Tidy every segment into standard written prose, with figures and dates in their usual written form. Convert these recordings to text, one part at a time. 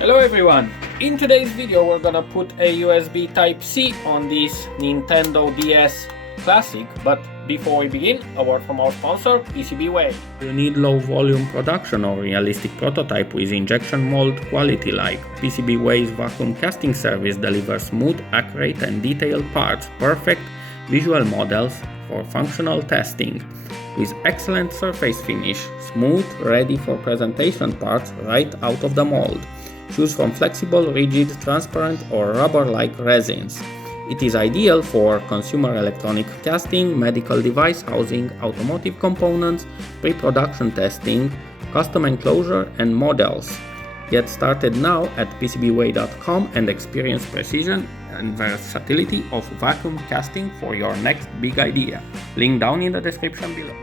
Hello everyone! In today's video we're gonna put a USB Type-C on this Nintendo DS Classic, but before we begin, a word from our sponsor, PCBWay. You need low volume production or realistic prototype with injection mold quality like PCBWay's vacuum casting service delivers smooth, accurate and detailed parts, perfect visual models for functional testing. With excellent surface finish, smooth, ready for presentation parts right out of the mold. Choose from flexible, rigid, transparent or rubber-like resins. It is ideal for consumer electronic casting, medical device housing, automotive components, pre-production testing, custom enclosure and models. Get started now at PCBWay.com and experience precision and versatility of vacuum casting for your next big idea. Link down in the description below.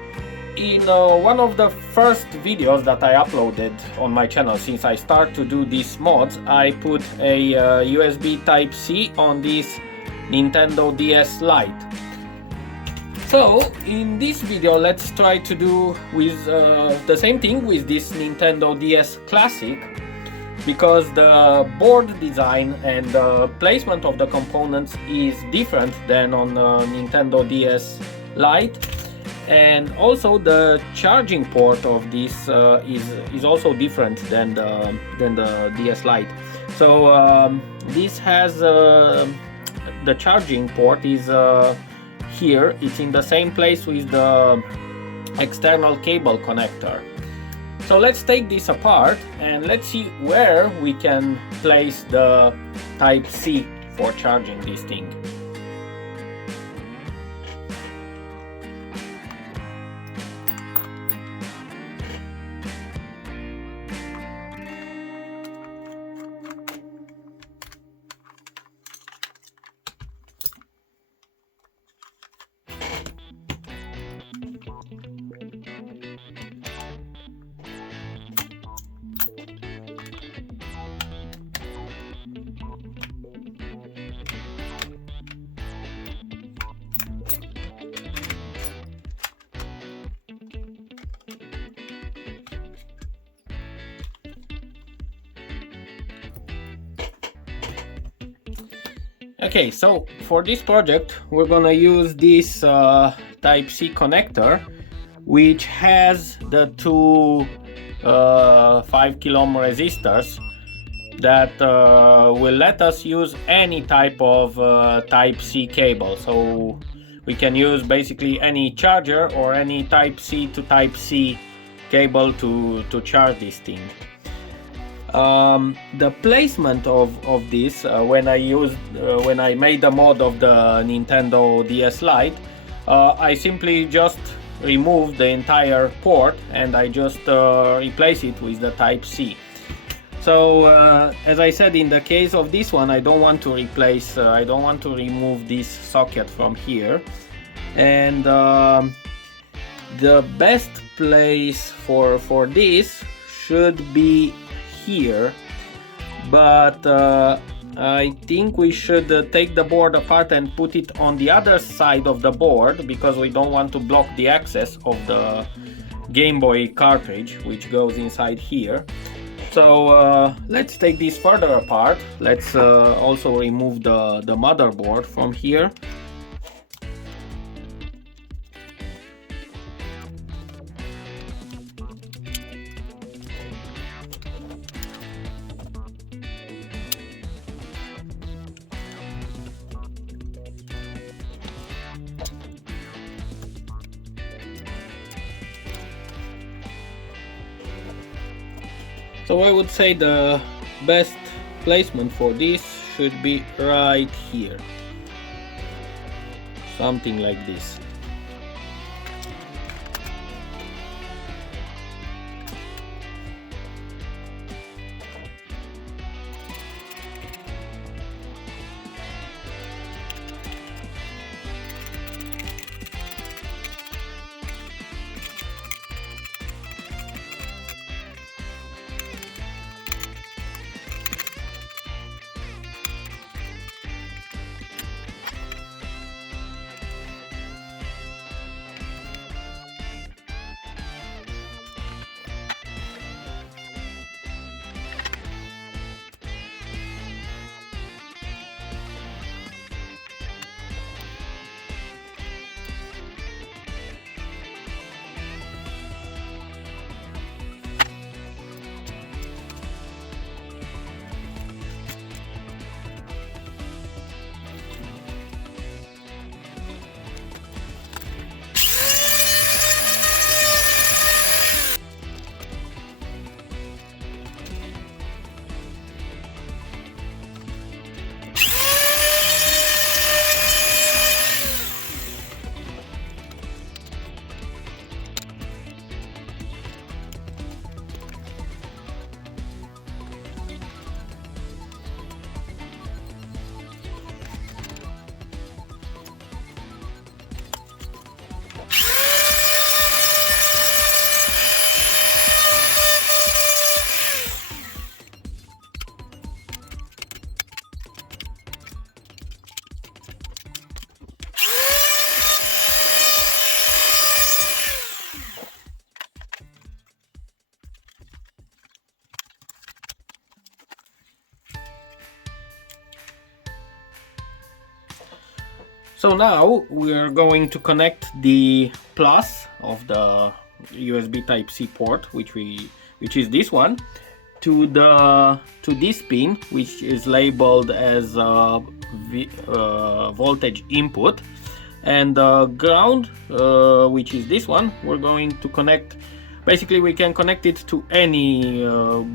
In one of the first videos that I uploaded on my channel since I started to do these mods, I put a USB Type-C on this Nintendo DS Lite. So in this video let's try to do with the same thing with this Nintendo DS Classic, because the board design and the placement of the components is different than on Nintendo DS Lite. And also the charging port of this is also different than the DS Lite. So this has the charging port is here. It's in the same place with the external cable connector. So let's take this apart and let's see where we can place the Type-C for charging this thing. Okay, so for this project we're gonna use this Type-C connector, which has the two 5 kilo ohm resistors that will let us use any type of Type-C cable. So we can use basically any charger or any Type-C to Type-C cable to charge this thing. The placement of this when I made the mod of the Nintendo DS Lite, I simply just removed the entire port and I just replace it with the Type-C. So as I said, in the case of this one, I don't want to replace, I don't want to remove this socket from here, and the best place for this should be here, but I think we should take the board apart and put it on the other side of the board, because we don't want to block the access of the Game Boy cartridge, which goes inside here. So let's take this further apart. Let's also remove the motherboard from here. So I would say the best placement for this should be right here, something like this. So now we're going to connect the plus of the USB Type-C port, which is this one, to this pin, which is labeled as voltage input, and ground, which is this one. We're going to connect. Basically, we can connect it to any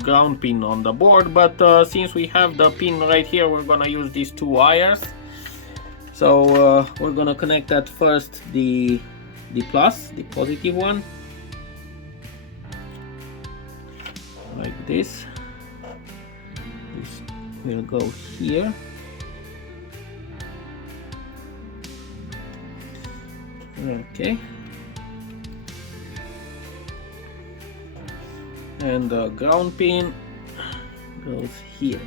ground pin on the board, but since we have the pin right here, we're gonna use these two wires. So we're gonna connect at first the plus, the positive one, like this. This will go here. Okay. And the ground pin goes here.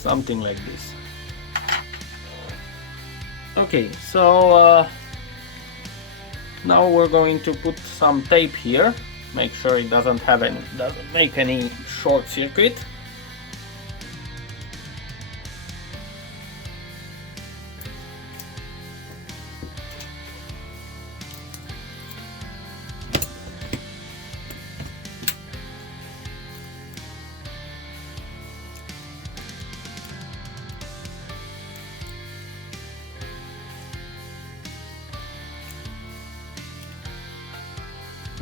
Something like this. Okay, so now we're going to put some tape here. Make sure it doesn't make any short circuit.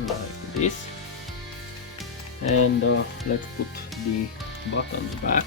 Like this, and let's put the buttons back.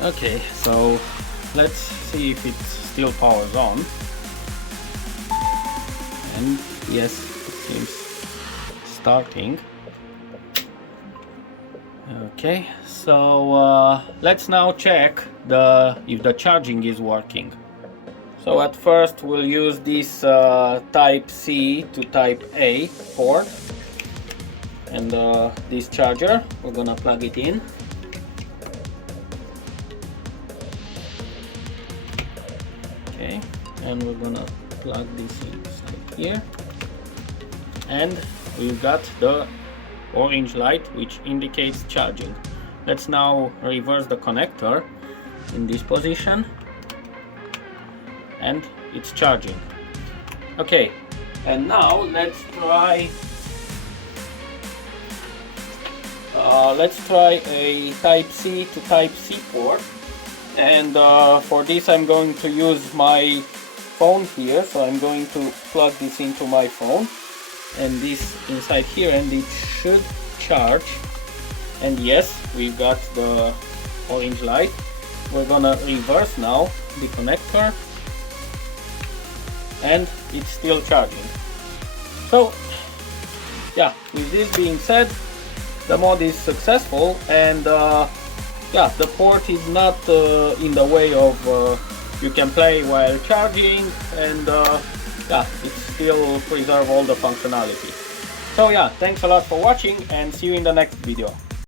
Okay, so let's see if it still powers on. And yes, it seems starting. Okay, so let's now check if the charging is working. So at first we'll use this Type C to Type A port, and this charger, we're gonna plug it in. Okay, and we're gonna plug this inside here, and we've got the orange light which indicates charging. Let's now reverse the connector in this position, and it's charging. Okay, and now let's try a Type C to Type C port, and for this I'm going to use my phone here, so I'm going to plug this into my phone and this inside here, and it should charge. And yes, we've got the orange light. We're gonna reverse now the connector, and it's still charging. So yeah, with this being said, the mod is successful, and yeah, the port is not in the way of you can play while charging, and yeah, it still preserves all the functionality. So yeah, thanks a lot for watching, and see you in the next video.